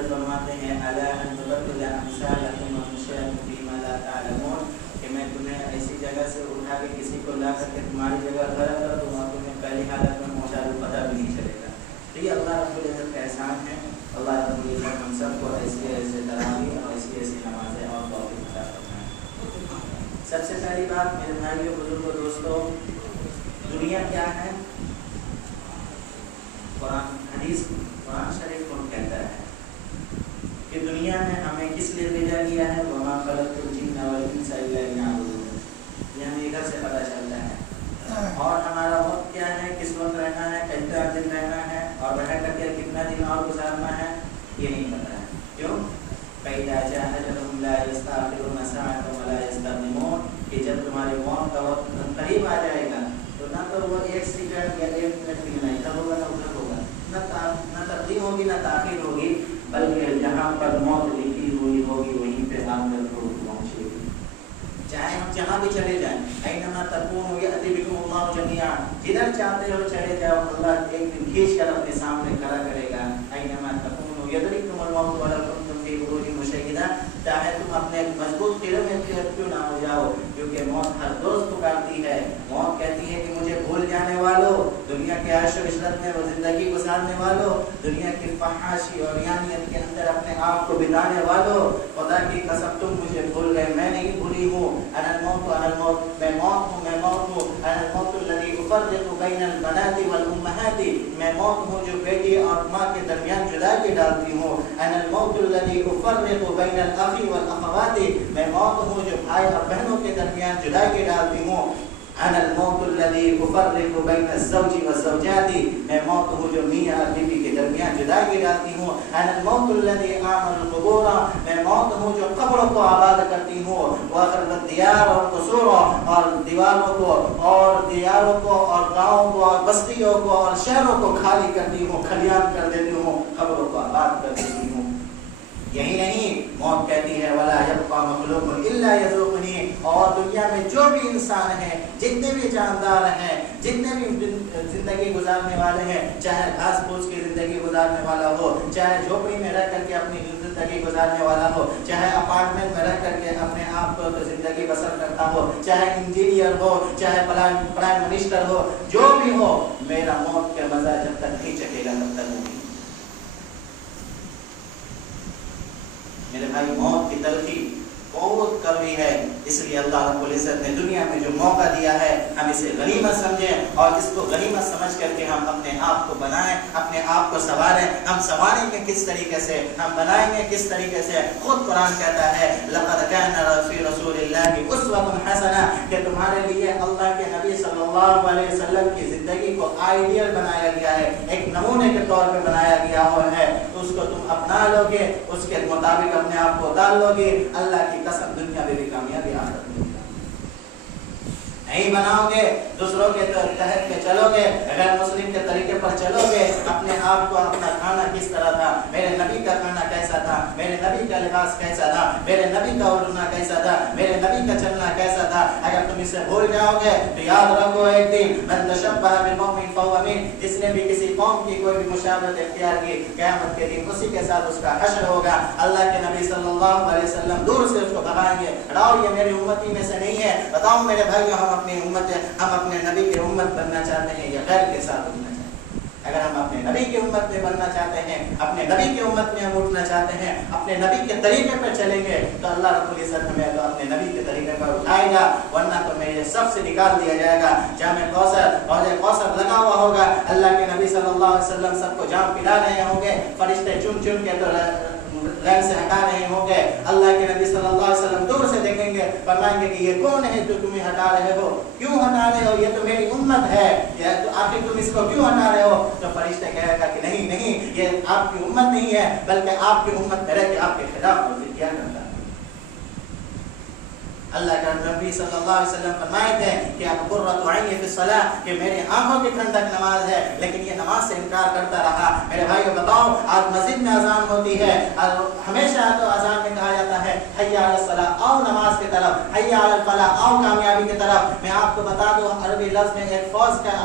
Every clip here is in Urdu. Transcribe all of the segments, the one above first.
العزت فرماتے ہیں الا ان تبدل امثالکم وانشأکم فیما لا تعلمون کہ میں تمہیں ایسی جگہ سے اٹھا کے کسی کو لا کر کے تمہاری جگہ کھڑا کر دوں اور تمہیں پہلی حالت میں پہنچا دوں، پتہ بھی نہیں چلے گا۔ تو یہ اللہ رب العزت کا احسان ہے۔ اللہ رب العزت ہم سب کو ایسے تراویح اور ایسی نمازیں اور توفیق عطا فرمائے۔ سب سے پہلی بات میرے بھائیوں بزرگوں دوستوں، دنیا کیا ہے؟ قرآن شریف کون کہتا ہے کہ دنیا میں ہمیں کس لیے بھیجا گیا ہے؟ وما خلقت الجن والانس الا ليعبدون۔ یہ ہمیں ادھر سے پتہ چلتا ہے۔ اور ہمارا وقت کیا ہے، کس وقت رہنا ہے، کتنا دن رہنا ہے اور رہ کر کے کتنا دن اور گزارنا ہے، یہ نہیں پتہ ہے۔ کیوں؟ فإذا جاء أجلهم لا يستأخرون ساعة ولا يستقدمون، کہ جب تمہاری موت کا وقت قریب آ جائے گا تو نہ تو وہ 1 سیکنڈ یا 1 منٹ بھی نہیں ادھر ہوگا نہ ادھر ہوگا، نہ تقدیم ہوگی نہ تاخیر ہوگی، بلکہ جہاں پر موت لکھی ہوئی ہوگی وہیں پہ آ کر پہنچے گی۔ چاہے ہم جہاں بھی چلے جائیں، اینما تکونوا یأتی بکم اللہ جمیعا، جدھر چاہتے ہو چلے جاؤ، اللہ ایک دن کھینچ کر اپنے سامنے کھڑا کرے گا۔ اینما تکونوا یدرککم الموت ولو کنتم فی بروج مشیدہ، چاہے تم اپنے مضبوط قلعے میں کیوں نہ ہو جاؤ، کیونکہ موت ہر دوست پکارتی ہے۔ موت کہتی ہے کہ مجھے بھول جانے والوں، دنیا کے عیش و عشرت میں وہ زندگی گزارنے والوں، دنیا کی فحاشی اور یانیت کے اندر اپنے آپ کو بتانے والوں، خدا کی قسم تم مجھے بھول گئے، میں نہیں بھولی ہوں۔ انا الموت انا الموت، میں موت ہوں میں موت ہوں۔ انا الموت الذی افرق بین البنات والامہات، میں موت ہوں جو بیٹی اور ماں کے درمیان جدائی ڈالتی ہوں۔ انا الموت الذی افرق بین الاخ والاخوات، میں موت ہوں جو بھائی اور بہنوں کے درمیان جدائی ڈالتی ہوں۔ انا الموت الذی افرق بین الزوج والزوجات، میں موت ہوں جو میاں اور بیوی کے درمیان جدائی ڈالتی ہوں۔ انا الموت الذی اعمر القبور، میں موت ہوں جو قبروں کو آباد کرتی ہوں۔ واخرب الدیار والقصور، اور دیواروں کو اور گاؤں کو اور بستیوں کو اور شہروں کو خالی کرتی ہوں، کھلیان کر دیتی ہوں، قبروں کو آباد کر دیتی ہوں۔ یہی نہیں، موت کہتی ہے ولا یبقى مخلوق الا یذوقنی، اور دنیا میں جو بھی انسان ہیں، جتنے بھی جاندار ہیں، جتنے بھی زندگی گزارنے والے ہیں، چاہے گھاس پھوس کی زندگی گزارنے والا ہو، چاہے جھوپڑی میں رہ کر کے اپنی زندگی گزارنے والا ہو، چاہے اپارٹمنٹ میں رہ کر کے اپنے آپ کو زندگی بسر کرتا ہو، چاہے انجینئر ہو، چاہے پرائم منسٹر ہو، جو بھی ہو، میرا موت کا مزہ جب تک نہیں چکے گا تب تک نہیں۔ میرے بھائی موت کی تلخی بہت کڑوی ہے، اس لیے اللہ رب العزت نے دنیا میں جو موقع دیا ہے ہم اسے غنیمت سمجھیں اور اس کو غنیمت سمجھ کر کے ہم اپنے آپ کو بنائیں، اپنے آپ کو سنواریں۔ ہم سنواریں گے کس طریقے سے، ہم بنائیں گے کس طریقے سے؟ خود قرآن کہتا ہے لقد كان فی رسول اللہ اسوۃ حسنہ، کہ تمہارے لیے اللہ کے نبی صلی اللہ علیہ وسلم کی زندگی کو آئیڈیل بنایا گیا ہے، ایک نمونے کے طور پہ بنایا گیا ہے، اس کو تم اپنا لو گے، اس کے مطابق اپنے آپ کو ڈال لو گے، اللہ کی قسم دنیا میں بھی کامیابی آخرت میں نہیں بناؤ گے، دوسروں کے تحت پہ چلو گے، غیر مسلم کے طریقے پر چلو گے۔ اپنے آپ کو، اپنا کھانا کس طرح تھا، میرے نبی کا کھانا کیسا تھا، میرے نبی کا لباس کیسا تھا، میرے نبی کا اڑنا کیسا تھا، میرے نبی کا چلنا کیسا تھا، اگر تم اسے بھول جاؤ گے تو یاد رکھو ایک دن من تشبہ بقوم فہو منہ، جس نے بھی کسی قوم کی کوئی بھی مشابہت اختیار کی، قیامت کے دن اسی کے ساتھ اس کا حشر ہوگا۔ اللہ کے نبی صلی اللہ علیہ وسلم دور سے اس کو بھگائیں گے، ہٹاؤ یہ میری امتی میں سے نہیں ہے۔ بتاؤ میرے بھائیو، ہم اپنی امت ہے، ہم اپنے نبی کی امت بننا چاہتے ہیں یا غیر کے ساتھ بننا چاہتے ہیں؟ اگر ہم اپنے نبی کی امت میں بننا چاہتے ہیں، اپنے نبی کی امت میں ہم اٹھنا چاہتے ہیں، اپنے نبی کے طریقے پر چلیں گے تو اللہ رب العزت ہمیں تو اپنے نبی کے طریقے پر اٹھائے گا، ورنہ تو میرے سب سے نکال دیا جائے گا۔ جام کوثر اور کوثر لگا ہوا ہوگا، اللہ کے نبی صلی اللہ علیہ وسلم سب کو جام پلا رہے ہوں گے، فرشتے چن چن کے تو لائن سے ہٹا رہے ہوں گے۔ اللہ کے نبی صلی اللہ علیہ وسلم دور سے دیکھیں گے، فرمائیں گے کہ یہ کون ہے جو تمہیں ہٹا رہے ہو، کیوں ہٹا رہے ہو، یہ تو میری امت ہے، آخر تم اس کو کیوں ہٹا رہے ہو؟ تو فرشتے کہے گا کہ نہیں نہیں، یہ آپ کی امت نہیں ہے، بلکہ آپ کی امت میں رہ کے آپ کے خلاف کیا کرتا ہے۔ اللہ کا نبی صلی اللہ علیہ وسلم فرمائے تھے کہ اب قرۃ عینی فی الصلاۃ، کہ میری آنکھوں کی ٹھنڈک نماز ہے، لیکن یہ نماز سے انکار کرتا رہا۔ میرے بھائیو بتاؤ، آج مسجد میں اذان ہوتی ہے، ہمیشہ تو اذان میں کہا جاتا ہے حی علی الصلاۃ، آؤ نماز کی طرف، حی علی الفلاح، آؤ کامیابی کی طرف۔ میں آپ کو بتا دوں عربی لفظ میں ایک فوز کا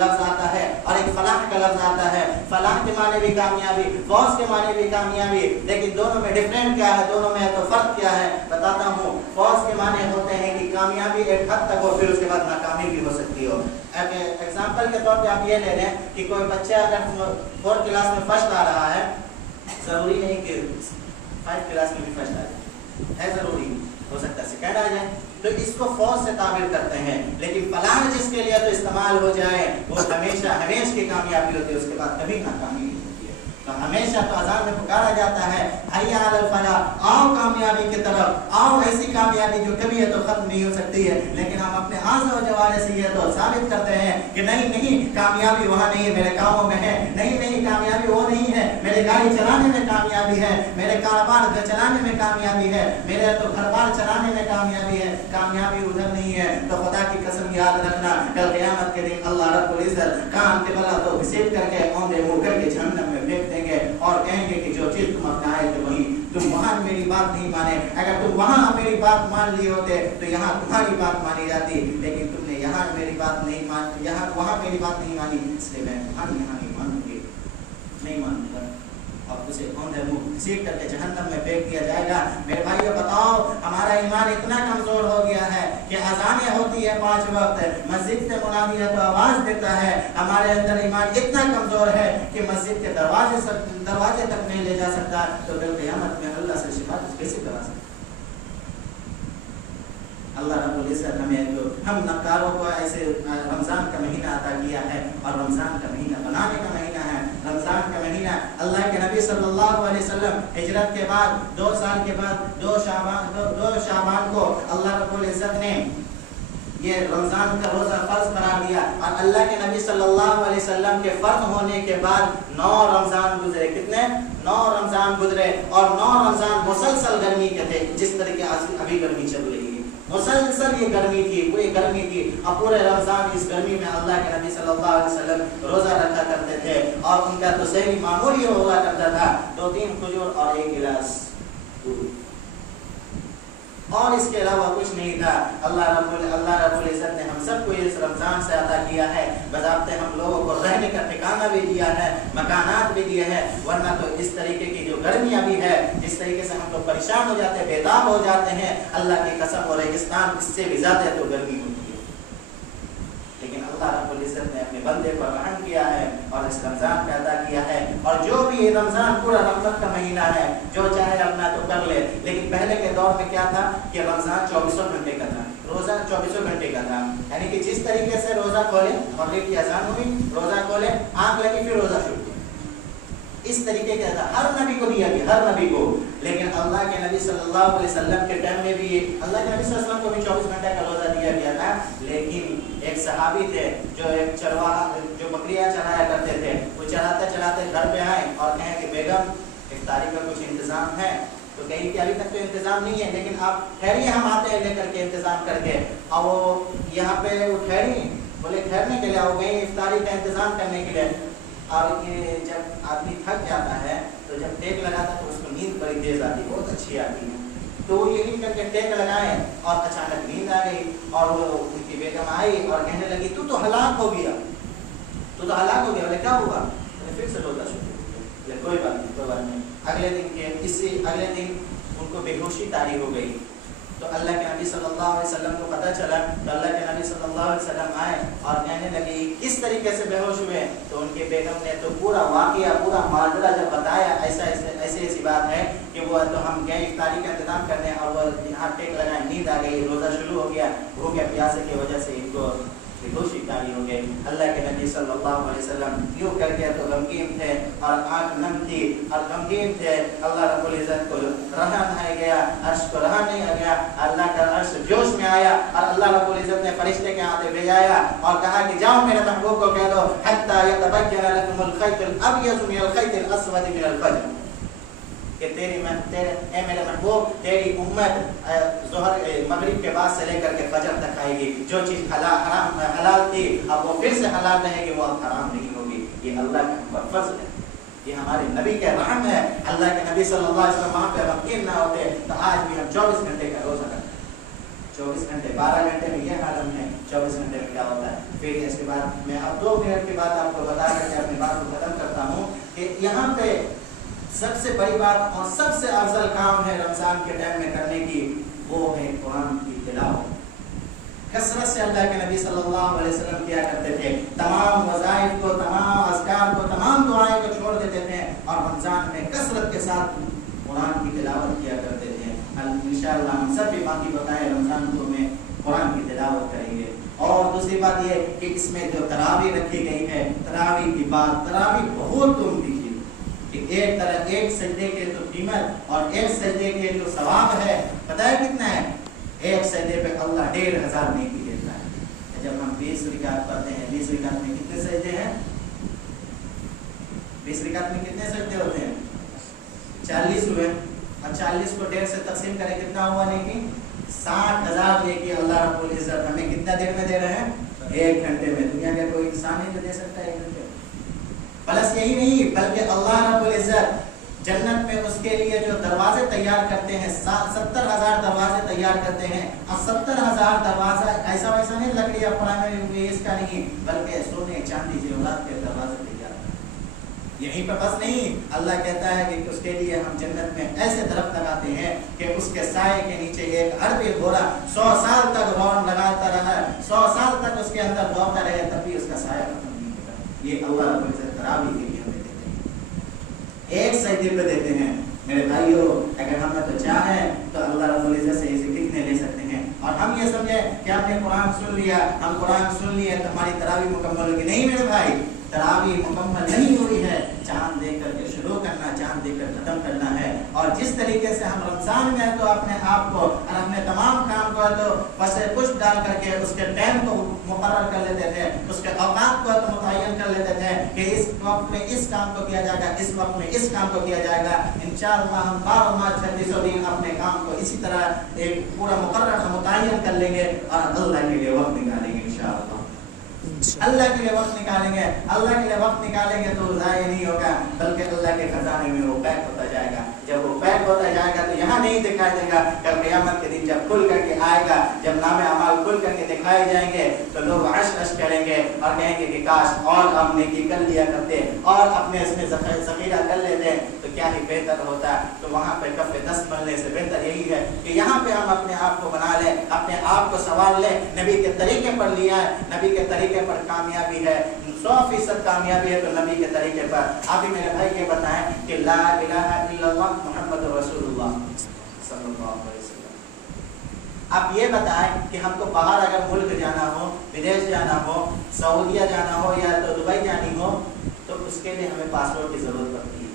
لفظ آتا ہے اور ایک فلاح کا لفظ آتا ہے۔ فلاح کے معنی بھی کامیابی، فوز کے معنی بھی کامیابی، لیکن دونوں میں ڈفرینٹ کیا ہے، دونوں میں تو فرق کیا ہے بتاتا ہوں۔ فوز کے معنی ہوتے ہیں کہ کامیابی ایک حد تک ہو، پھر اس کے بعد ناکامی بھی ہو سکتی ہو۔ ایگزامپل کے طور پہ آپ یہ لے لیں کہ کوئی بچہ اگر 4 کلاس میں فرسٹ آ رہا ہے، ضروری نہیں کہ 5 کلاس میں بھی فرسٹ آ جائے، ہے ضروری، ہو سکتا ہے سیکنڈ آ جائے، تو اس کو فوز سے تعبیر کرتے ہیں۔ لیکن فلاح جس کے لیے تو استعمال ہو جائے وہ ہمیشہ ہمیشہ کی کامیابی ہوتی ہے، اس کے بعد کبھی ناکامی نہیں ہوتی ہے۔ تو ہمیشہ تو اذان میں پکارا جاتا ہے حی علی الفلاح، آؤ کامیابی کی طرف، آؤ ایسی کامیابی جو کبھی ہے تو ختم نہیں ہو سکتی ہے۔ لیکن ہم اپنے آنکھوں و جوارے سے یہ تو ثابت کرتے ہیں کہ نہیں نہیں، کامیابی وہاں نہیں ہے، میرے کاموں میں ہے، نہیں نہیں کامیابی وہ نہیں ہے، میرے گاڑی چلانے میں کامیابی ہے، میرے کاروبار چلانے میں کامیابی ہے، میرے تو گھر بار چلانے میں کامیابی ہے، کامیابی ادھر نہیں ہے۔ تو خدا کی قسم یاد رکھنا، کل قیامت کے دن اللہ رب العزت کان کے بلا تو گھسیٹ کر کے اوندے منہ کر کے جہنم میں پھینک دیں گے اور کہیں گے کہ جو چیز تم اپنائے تھے وہی تم وہاں میری بات نہیں مانے، اگر تم وہاں میری بات مان لیے ہوتے تو یہاں تمہاری بات مانی جاتی، لیکن تم نے یہاں میری بات نہیں مانی، یہاں وہاں میری بات نہیں مانی، اس لیے میں تمہاری یہاں نہیں مانوں گی، نہیں مانوں گا، اور اسے اوندے منہ گھسیٹ کر کے جہنم میں پھینک دیا جائے گا۔ میرے بھائیو بتاؤ، ہمارا ایمان اتنا کمزور ہو گیا ہے کہ اذانیں ہوتی ہے 5 وقت، مسجد سے منادی ہے تو آواز دیتا ہے، ہمارے اندر ایمان اتنا کمزور ہے کہ مسجد کے دروازے تک نہیں لے جا سکتا، تو پھر قیامت میں اللہ سے شفاعت کیسے کرا سکتا؟ اللہ رب العزت ہم نکاروں کو ایسے رمضان کا مہینہ عطا کیا ہے، اور رمضان کا مہینہ بنانے کا مہینہ ہے۔ رمضان کا مہینہ اللہ کے نبی صلی اللہ علیہ وسلم ہجرت کے بعد 2 سال کے بعد 2 شعبان کو اللہ رب العزت نے یہ رمضان کا روزہ فرض قرار دیا، اور اللہ کے نبی صلی اللہ علیہ وسلم کے فرض ہونے کے بعد 9 رمضان گزرے۔ کتنے؟ 9 رمضان گزرے، اور 9 رمضان مسلسل گرمی کے تھے، جس طریقے ابھی گرمی چل رہی ہے، مسلسل یہ گرمی تھی، کوئی گرمی تھی، اور پورے رمضان اس گرمی میں اللہ کے نبی صلی اللہ علیہ وسلم روزہ رکھا کرتے تھے، اور ان کا تو سحری معمولی ہوا کرتا تھا، 2-3 کھجور اور 1 گلاس دودھ، اور اس کے علاوہ کچھ نہیں تھا۔ اللہ رب العزت نے ہم سب کو اس رمضان سے عطا کیا ہے، بضابطے ہم لوگوں کو رہنے کا ٹھکانہ بھی دیا ہے، مکانات بھی دیے ہیں، ورنہ تو اس طریقے کی جو گرمی ابھی ہے، جس طریقے سے ہم لوگ پریشان ہو جاتے ہیں، بے-تاب ہو جاتے ہیں، اللہ کی قسم اور ریگستان اس سے بھی زیادہ تو گرمی ہوتی ہے، لیکن اللہ رب العزت نے اپنے بندے پر رحم کیا ہے اور اس رمضان کا عطا کیا ہے۔ اور جو بھی رمضان پورا رحمت کا مہینہ ہے، جو چاہے اپنا تو کر لے، لیکن پہلے کے دور میں کیا تھا کہ رمضان 24 گھنٹے کا تھا، روزہ 24 گھنٹے کا تھا، یعنی کہ جس طریقے سے روزہ کھولے، مغرب کی اذان ہوئی، روزہ کھولے، آنکھ لگی، پھر روزہ شروع، اس طریقے کا تھا، ہر نبی کو دیا گیا، ہر نبی کو۔ لیکن اللہ کے نبی صلی اللہ علیہ وسلم کے ٹائم میں بھی اللہ کے نبی صلی اللہ علیہ وسلم کو بھی 24 گھنٹے کا روزہ دیا گیا تھا، لیکن ایک صحابی تھے جو ایک چرواہا جو بکریاں چلایا کرتے تھے، وہ چلاتے چلاتے گھر پہ آئے اور کہیں کہ بیگم افطاری کا کچھ انتظام ہے؟ تو کہیں کہ ابھی تک تو انتظام نہیں ہے، لیکن آپ ٹھہریے، ہم آتے ہیں لے کر کے انتظام کر کے۔ اور وہ یہاں پہ وہ ٹھہری، بولے ٹھہرنے کے لیے وہ گئی افطاری کا انتظام کرنے کے لیے۔ اور یہ جب آدمی تھک جاتا ہے تو جب ٹیک لگاتا ہے تو اس کو نیند بڑی تیز آتی ہے، بہت اچھی آتی ہے، تو وہ یہی کر کے ٹیک لگائے اور اچانک نیند آ گئی، اور وہ ان کی بیگم آئی اور کہنے لگی تو ہلاک ہو گیا، تو ہلاک ہو گیا۔ بولے کیا ہوا؟ پھر سے روزہ شروع ہو گیا۔ کوئی بات نہیں، کوئی بات نہیں۔ اگلے دن ان کو بے ہوشی طاری ہو گئی، تو اللہ کے نبی صلی اللہ علیہ وسلم کو پتہ چلا، تو اللہ کے نبی صلی اللہ علیہ وسلم آئے اور کہنے لگے کس طریقے سے بے ہوش ہوئے؟ تو ان کے بیگم نے تو پورا واقعہ، پورا ماجرا جب بتایا، ایسی بات ہے کہ وہ تو ہم گئے افطاری کا انتظام کرنے اور وہ یہاں ٹیک لگائے، نیند آ گئی، روزہ شروع ہو گیا، بھوک یا پیاسے کی وجہ سے ان کو بےہوشی طاری ہو گئی۔ اللہ کے نبی صلی اللہ علیہ وسلم یوں کر کے تو غمگین تھے اور آنکھ نم تھی اور غمگین تھے، اللہ رب العزت کو رہا نہیں گیا، عرش کو رہا نہیں گیا، اللہ کا عرش جوش میں آیا اور اللہ رب العزت نے فرشتے کے ہاتھ بھیجایا اور کہا کہ جاؤ میرے محبوب کو کہہ دو حتی یتبین لکم الخیط الابیض من الخیط الاسود من الفجر، کہ اے میرے محبوب تیری امت ظہر مغرب کے بعد سے لے کر کے فجر تک آئے گی، جو چیز حلال تھی اب وہ پھر سے حلال رہے گی، وہ اب حرام نہیں ہوگی۔ یہ اللہ کا ہم پر فضل ہے، یہ ہمارے نبی کے رحم ہے۔ اللہ کے نبی صلی اللہ علیہ وسلم وہاں پہ غمگین نہ ہوتے تو آج بھی ہم 24 گھنٹے کا روزہ رکھتے ہیں۔ 24 گھنٹے 12 گھنٹے میں یہ عالم ہے، 24 گھنٹے میں کیا ہوتا ہے۔ پھر اس کے بعد میں اب 2 منٹ کے بعد آپ کو بتا کر کے اپنی بات کو ختم کرتا ہوں کہ یہاں پہ سب سے بڑی بات اور سب سے افضل کام ہے رمضان کے ٹائم میں کرنے کی، وہ ہے قرآن کی تلاوت۔ کثرت سے اللہ کے نبی صلی اللہ علیہ وسلم کیا کرتے تھے، تمام وظائف کو، تمام اذکار کو، تمام دعائیں کو چھوڑ دیتے تھے اور رمضان میں کثرت کے ساتھ قرآن کی تلاوت کیا کرتے تھے۔ انشاءاللہ ہم سب بھی باقی بتائیں رمضان کو میں قرآن کی تلاوت کریں گے۔ اور دوسری بات یہ کہ اس میں جو تراویح رکھی گئی ہے، تراویح کی بات، تراویح بہت عمدہ چیز کہ ایک سجدے کے جو قیمت اور ایک سجدے کے جو ثواب ہے پتہ ہے کتنا ہے؟ ایک سجدے پہ اللہ 1500 نیکی دیتا ہے۔ جب ہم 20 رکعت پڑھتے ہیں، 20 رکعت میں کتنے سجدے ہیں؟ 20 رکعت میں کتنے سجدے ہوتے ہیں؟ 40 ہوئے، اور 40 کو 1.5 سے تقسیم کریں کتنا ہوا نیکی؟ 60,000 نیکی اللہ رب العزت ہمیں کتنا دیر میں دے رہے ہیں؟ 1 گھنٹے میں۔ دنیا کا کوئی انسان نہیں جو دے سکتا ہے 1 گھنٹے۔ بس یہی نہیں بلکہ اللہ رب العزت جنت میں اس کے لیے جو دروازے تیار کرتے ہیں، 70,000 دروازے تیار کرتے ہیں، اور 70,000 دروازہ ایسا ویسا نہیں لکڑی پرائمری اس کا نہیں، بلکہ سونے چاندی زیورات کے دروازے تیار کرتے ہیں۔ یہیں پہ بس نہیں، اللہ کہتا ہے کہ اس کے لیے ہم جنت میں ایسے درخت لگاتے ہیں کہ اس کے سائے کے نیچے ایک عربی گھوڑا 100 سال تک رون لگاتا رہا، 100 سال تک اس کے اندر دوڑتا رہے، تب بھی اس کا سایہ ختم نہیں ہوگا۔ یہ اللہ رب العزت تراویح کے لیے ہمیں دیتے ہیں، ایک سجدے پہ دیتے ہیں۔ میرے بھائیو اگر ہم نے تو چاہیں تو اللہ رب العزت سے اسے کتنے لے سکتے ہیں، اور ہم یہ سمجھیں کہ ہم نے قرآن سن لیا، ہم قرآن سن لیے تو ہماری تراویح مکمل ہوگی۔ نہیں میرے بھائی، تراویح مکمل نہیں ہوئی ہے، چاند دیکھ کر کے شروع کرنا، چاند دیکھ کر ختم کرنا ہے۔ اور جس طریقے سے ہم رمضان میں تو اپنے آپ کو اور اپنے تمام کام کو تو بس کچھ ڈال کر کے اس کے ٹائم کو مقرر کر لیتے تھے، اس کے اوقات کو تو متعین کر لیتے تھے کہ اس وقت میں اس کام کو کیا جائے گا، اس وقت میں اس کام کو کیا جائے گا۔ انشاءاللہ ہم 12 ماہ 36 دن اپنے کام کو اسی طرح ایک پورا مقرر متعین کر لیں گے اور اللہ کے لیے وقت نکالیں گے انشاءاللہ۔ اللہ کے لیے وقت نکالیں گے، اللہ کے لیے وقت نکالیں گے تو ضائع نہیں ہوگا، بلکہ اللہ کے خزانے میں وہ پیک ہوتا جائے گا۔ جب وہ پیک ہوتا جائے گا تو یہاں نہیں دکھائی دے گا، کل قیامت کے دن جب کھل کر کے آئے گا، جب نام اعمال کھل کر کے دکھائے جائیں گے تو لوگ عش کریں گے اور کہیں گے کہ کاش اور ہم نیکی کر لیا کرتے اور اپنے اس میں ذخیرہ کر لیتے تو کیا ہی بہتر ہوتا۔ تو وہاں پہ کف 10 بننے سے بہتر یہی ہے کہ یہاں پہ ہم اپنے آپ کو بنا لیں، اپنے آپ کو سنوار لیں، نبی کے طریقے پر لیا ہے، نبی کے طریقے پر کامیابی ہے، 100% کامیابی ہے تو نبی کے طریقے پر۔ آپ ہی میرے بھائی یہ بتائیں کہ لا الہ الا اللہ محمد رسول اللہ صلی اللہ علیہ وسلم۔ آپ یہ بتائیں کہ ہم کو باہر اگر ملک جانا ہو، ودیش جانا ہو، سعودیہ جانا ہو یا تو دبئی جانی ہو تو اس کے لیے ہمیں پاسپورٹ کی ضرورت پڑتی ہے۔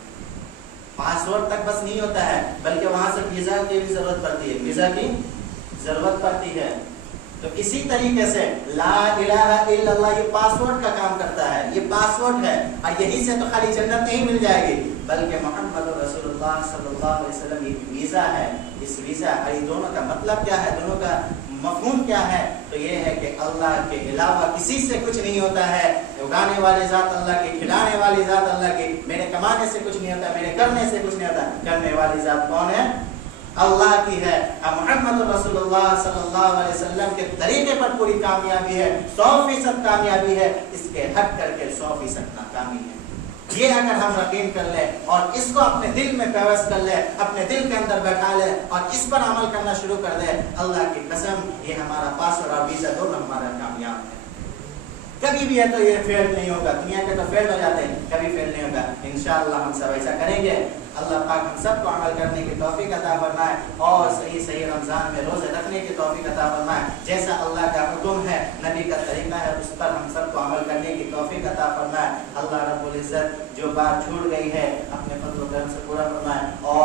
پاسپورٹ تک بس نہیں ہوتا ہے بلکہ وہاں سے ویزا کی بھی ضرورت پڑتی ہے، ویزا کی ضرورت پڑتی ہے۔ تو اسی طریقے سے لا الہ الا اللہ یہ پاسپورٹ کا کام کرتا ہے، یہ پاسپورٹ ہے، اور یہیں سے تو خالی جنت نہیں مل جائے گی بلکہ محمد رسول اللہ صلی اللہ علیہ وسلم یہ ویزا ہے۔ اس ویزا یہ دونوں کا مطلب کیا ہے، دونوں کا مفہوم کیا ہے؟ تو یہ ہے کہ اللہ کے علاوہ کسی سے کچھ نہیں ہوتا ہے، اگانے والی ذات اللہ کی، کھلانے والی ذات اللہ کی، میرے کمانے سے کچھ نہیں ہوتا، میرے کرنے سے کچھ نہیں ہوتا، کرنے والی ذات کون ہے؟ اللہ کی ہے۔ اب محمد رسول اللہ صلی اللہ علیہ وسلم کے طریقے پر پوری کامیابی ہے، 100% کامیابی ہے، اس کے ہٹ کر کے 100% ناکامی ہے۔ یہ اگر ہم یقین کر لیں اور اس کو اپنے دل میں پیوست کر لیں، اپنے دل کے اندر بیٹھا لیں اور اس پر عمل کرنا شروع کر دیں، اللہ کی قسم یہ ہمارا پاسورڈ اور ویزا دونوں ہمارا کامیاب ہے۔ کبھی بھی ہے تو یہ فیل نہیں ہوگا، دنیا کے تو فیل ہو جاتے ہیں، کبھی فیل نہیں ہوگا۔ انشاءاللہ ہم سب ایسا کریں گے۔ اللہ پاک ہم سب کو عمل کرنے کی توفیق عطا فرمائے اور صحیح رمضان میں روزے رکھنے کی توفیق عطا فرمائے۔ جیسا اللہ کا حکم ہے، نبی کا طریقہ ہے، اس پر ہم سب کو عمل کرنے کی توفیق عطا فرمائے۔ اللہ رب العزت جو بات چھوٹ گئی ہے اپنے فضل و کرم سے پورا فرمائے اور